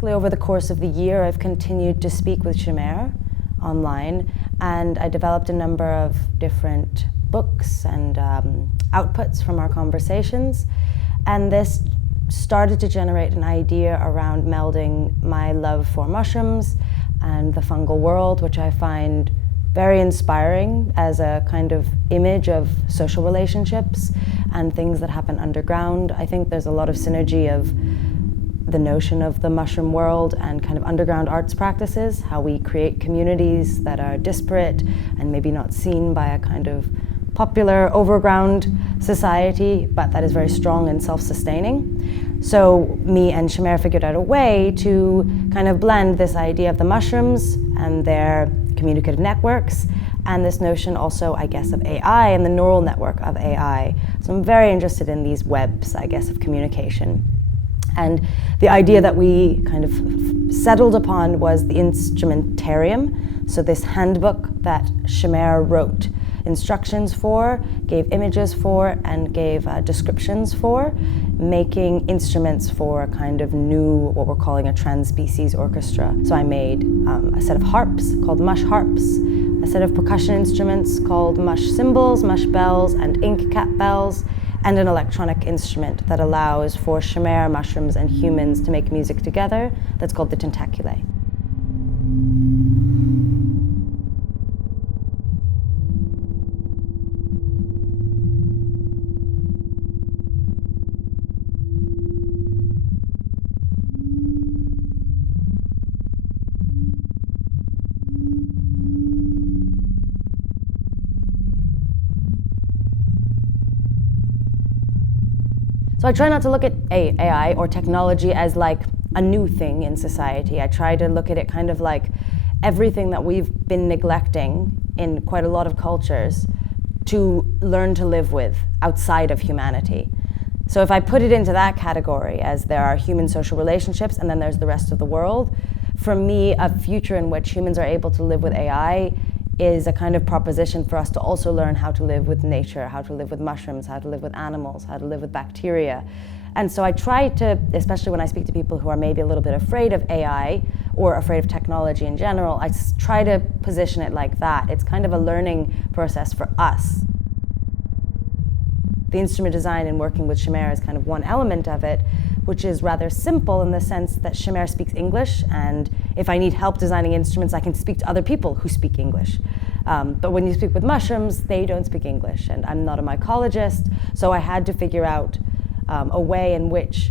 basically over the course of the year, I've continued to speak with Shemer online, and I developed a number of different books and outputs from our conversations. And this started to generate an idea around melding my love for mushrooms and the fungal world, which I find very inspiring as a kind of image of social relationships and things that happen underground. I think there's a lot of synergy of the notion of the mushroom world and kind of underground arts practices, how we create communities that are disparate and maybe not seen by a kind of popular overground society, but that is very strong and self-sustaining. So me and Shemer figured out a way to kind of blend this idea of the mushrooms and their communicative networks, and this notion also, I guess, of AI and the neural network of AI. So I'm very interested in these webs, I guess, of communication. And the idea that we kind of settled upon was the instrumentarium, so this handbook that Shemer wrote instructions for, gave images for, and gave descriptions for, making instruments for a kind of new, what we're calling a trans-species orchestra. So I made a set of harps called mush harps, a set of percussion instruments called mush cymbals, mush bells, and ink cap bells, and an electronic instrument that allows for Shemer, mushrooms, and humans to make music together that's called the tentaculae. So I try not to look at AI or technology as like a new thing in society. I try to look at it kind of like everything that we've been neglecting in quite a lot of cultures to learn to live with outside of humanity. So if I put it into that category as there are human social relationships and then there's the rest of the world, for me, a future in which humans are able to live with AI is a kind of proposition for us to also learn how to live with nature, how to live with mushrooms, how to live with animals, how to live with bacteria. And so I try to, especially when I speak to people who are maybe a little bit afraid of AI or afraid of technology in general, I try to position it like that. It's kind of a learning process for us. The instrument design and working with Shemer is kind of one element of it, which is rather simple in the sense that Shemer speaks English, and if I need help designing instruments, I can speak to other people who speak English. But when you speak with mushrooms, they don't speak English, and I'm not a mycologist, so I had to figure out a way in which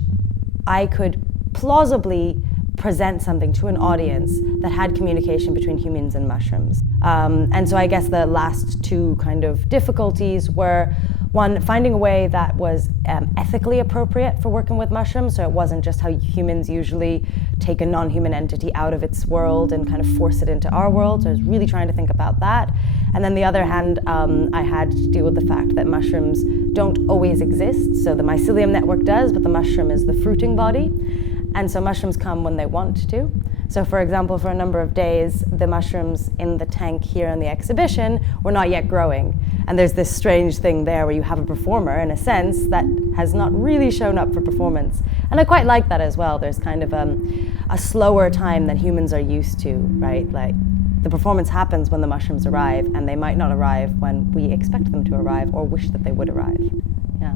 I could plausibly present something to an audience that had communication between humans and mushrooms. And so I guess the last two kind of difficulties were, one, finding a way that was ethically appropriate for working with mushrooms, so it wasn't just how humans usually take a non-human entity out of its world and kind of force it into our world, so I was really trying to think about that. And then the other hand, I had to deal with the fact that mushrooms don't always exist, so the mycelium network does, but the mushroom is the fruiting body, and so mushrooms come when they want to. So for example, for a number of days, the mushrooms in the tank here in the exhibition were not yet growing. And there's this strange thing there where you have a performer, in a sense, that has not really shown up for performance. And I quite like that as well. There's kind of a slower time than humans are used to, right? Like the performance happens when the mushrooms arrive, and they might not arrive when we expect them to arrive or wish that they would arrive. Yeah.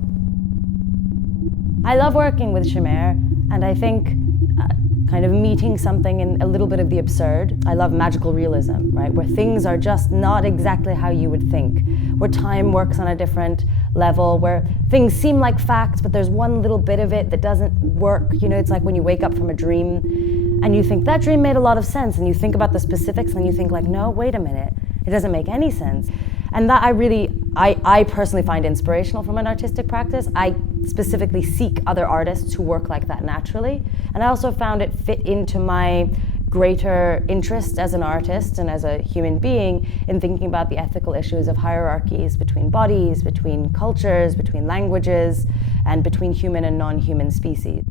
I love working with Shemer, and I think kind of meeting something in a little bit of the absurd. I love magical realism, right? Where things are just not exactly how you would think, where time works on a different level, where things seem like facts, but there's one little bit of it that doesn't work. You know, it's like when you wake up from a dream and you think, that dream made a lot of sense, and you think about the specifics and you think like, no, wait a minute, it doesn't make any sense. And that I personally find inspirational from an artistic practice. I specifically seek other artists who work like that naturally. And I also found it fit into my greater interest as an artist and as a human being in thinking about the ethical issues of hierarchies between bodies, between cultures, between languages, and between human and non-human species.